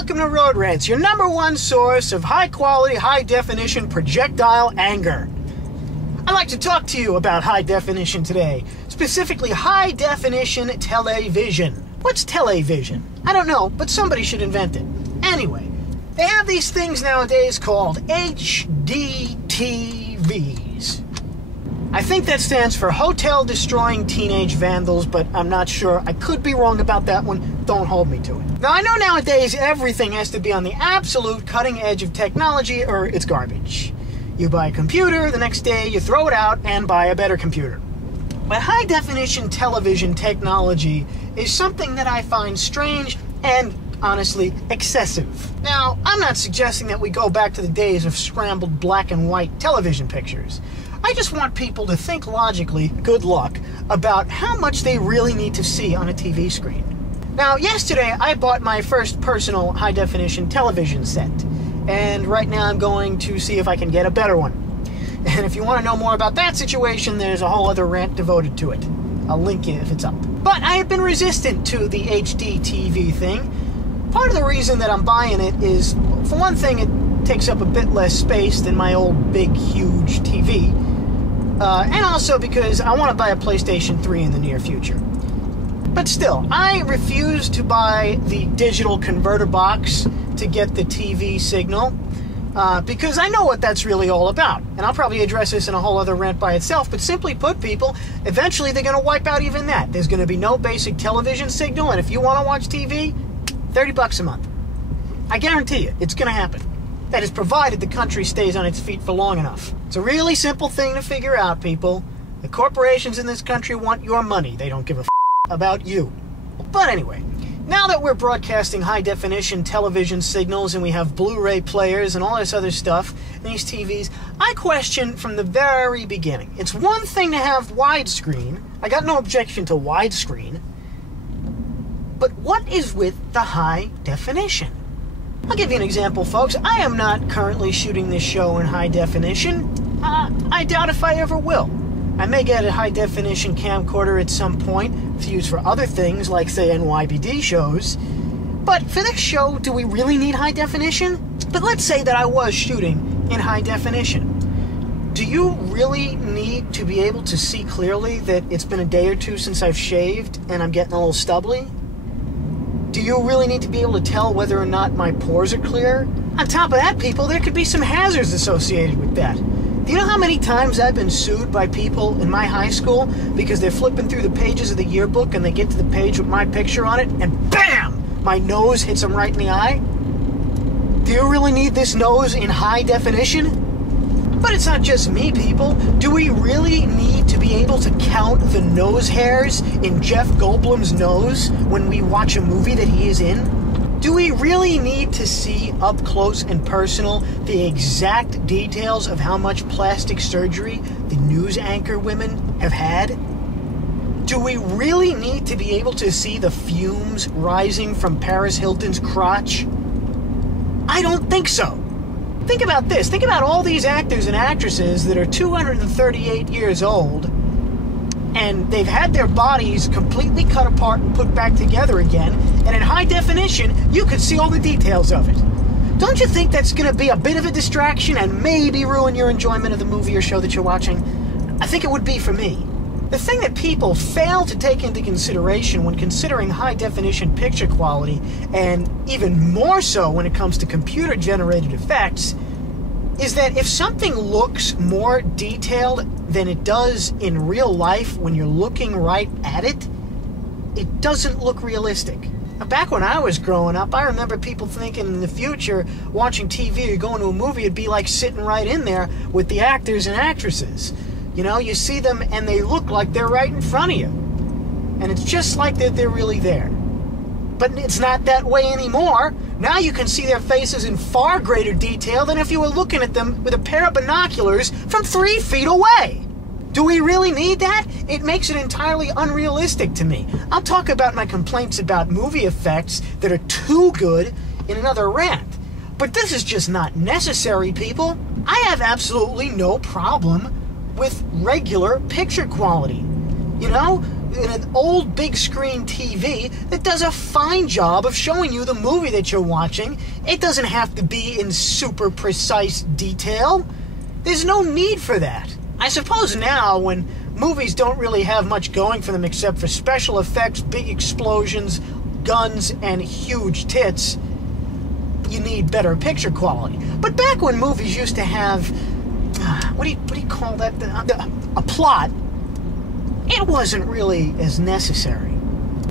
welcome to Road Rants, your #1 source of high-quality, high-definition projectile anger. I'd like to talk to you about high definition today, specifically high-definition television. What's television? I don't know, but somebody should invent it. Anyway, they have these things nowadays called HDTVs. I think that stands for Hotel Destroying Teenage Vandals, but I'm not sure. I could be wrong about that one. Don't hold me to it. Now, I know nowadays everything has to be on the absolute cutting edge of technology or it's garbage. You buy a computer, the next day you throw it out and buy a better computer. But high-definition television technology is something that I find strange and, honestly, excessive. Now, I'm not suggesting that we go back to the days of scrambled black and white television pictures. I just want people to think logically, good luck, about how much they really need to see on a TV screen. Now, yesterday I bought my first personal high-definition television set, and right now I'm going to see if I can get a better one. And if you want to know more about that situation, there's a whole other rant devoted to it. I'll link you if it's up. But I have been resistant to the HDTV thing. Part of the reason that I'm buying it is, for one thing, it takes up a bit less space than my old big, huge TV. And also because I want to buy a PlayStation 3 in the near future. But still, I refuse to buy the digital converter box to get the TV signal, because I know what that's really all about. And I'll probably address this in a whole other rant by itself, but simply put, people, eventually they're going to wipe out even that. There's going to be no basic television signal, and if you want to watch TV, $30 a month. I guarantee you, it's going to happen. That is provided the country stays on its feet for long enough. It's a really simple thing to figure out, people. The corporations in this country want your money. They don't give a about you. But anyway, now that we're broadcasting high-definition television signals and we have Blu-Ray players and all this other stuff in these TVs, I question from the very beginning. It's one thing to have widescreen. I got no objection to widescreen. But what is with the high definition? I'll give you an example, folks. I am not currently shooting this show in high definition. I doubt if I ever will. I may get a high-definition camcorder at some point to use for other things, like, say, NYPD shows. But for this show, do we really need high definition? But let's say that I was shooting in high definition. Do you really need to be able to see clearly that it's been a day or two since I've shaved and I'm getting a little stubbly? Do you really need to be able to tell whether or not my pores are clear? On top of that, people, there could be some hazards associated with that. Do you know how many times I've been sued by people in my high school because they're flipping through the pages of the yearbook and they get to the page with my picture on it and BAM! My nose hits them right in the eye? Do you really need this nose in high definition? But it's not just me, people. Do we really need to be able to count the nose hairs in Jeff Goldblum's nose when we watch a movie that he is in? Do we really need to see up close and personal the exact details of how much plastic surgery the news anchor women have had? Do we really need to be able to see the fumes rising from Paris Hilton's crotch? I don't think so. Think about this. Think about all these actors and actresses that are 238 years old and they've had their bodies completely cut apart and put back together again, and in high definition, you could see all the details of it. Don't you think that's going to be a bit of a distraction and maybe ruin your enjoyment of the movie or show that you're watching? I think it would be for me. The thing that people fail to take into consideration when considering high-definition picture quality, and even more so when it comes to computer-generated effects, is that if something looks more detailed than it does in real life when you're looking right at it, it doesn't look realistic. Now, back when I was growing up, I remember people thinking in the future, watching TV or going to a movie, it'd be like sitting right in there with the actors and actresses. You know, you see them and they look like they're right in front of you. And it's just like that they're really there. But it's not that way anymore. Now you can see their faces in far greater detail than if you were looking at them with a pair of binoculars from 3 feet away. Do we really need that? It makes it entirely unrealistic to me. I'll talk about my complaints about movie effects that are too good in another rant. But this is just not necessary, people. I have absolutely no problem with regular picture quality. You know, in an old big screen TV that does a fine job of showing you the movie that you're watching. It doesn't have to be in super precise detail. There's no need for that. I suppose now, when movies don't really have much going for them except for special effects, big explosions, guns, and huge tits, you need better picture quality. But back when movies used to have, what do you call that? A plot, it wasn't really as necessary.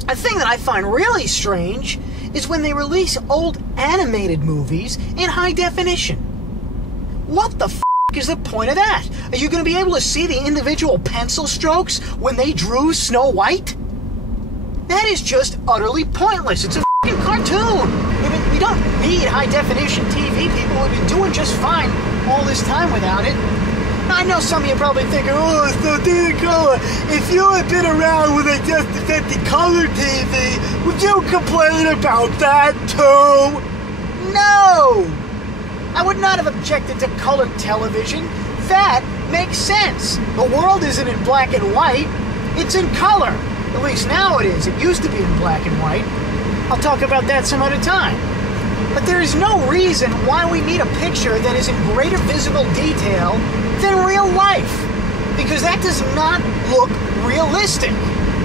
A thing that I find really strange is when they release old animated movies in high definition. What the f*** is the point of that? Are you going to be able to see the individual pencil strokes when they drew Snow White? That is just utterly pointless. It's a f***ing cartoon. We don't need high-definition TV, people. We've been doing just fine all this time without it. Now, I know some of you probably thinking, oh, it's no color. If you had been around when they just invented color TV, would you complain about that too? No! I would not have objected to colored television. That makes sense. The world isn't in black and white. It's in color. At least now it is. It used to be in black and white. I'll talk about that some other time. But there is no reason why we need a picture that is in greater visible detail than real life. Because that does not look realistic.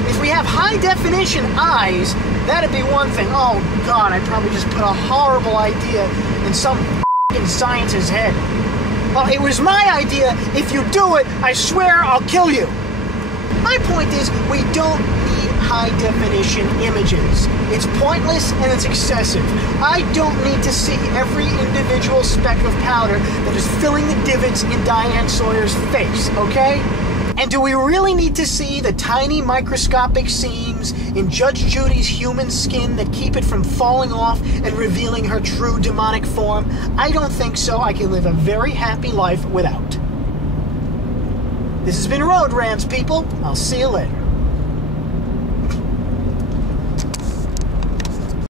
If we have high-definition eyes, that'd be one thing. Oh, God, I probably just put a horrible idea in some f***ing scientist's head. Well, it was my idea. If you do it, I swear I'll kill you. My point is, we don't need high-definition images. It's pointless and it's excessive. I don't need to see every individual speck of powder that is filling the divots in Diane Sawyer's face, okay? And do we really need to see the tiny microscopic seams in Judge Judy's human skin that keep it from falling off and revealing her true demonic form? I don't think so. I can live a very happy life without. This has been Road Rants, people. I'll see you later.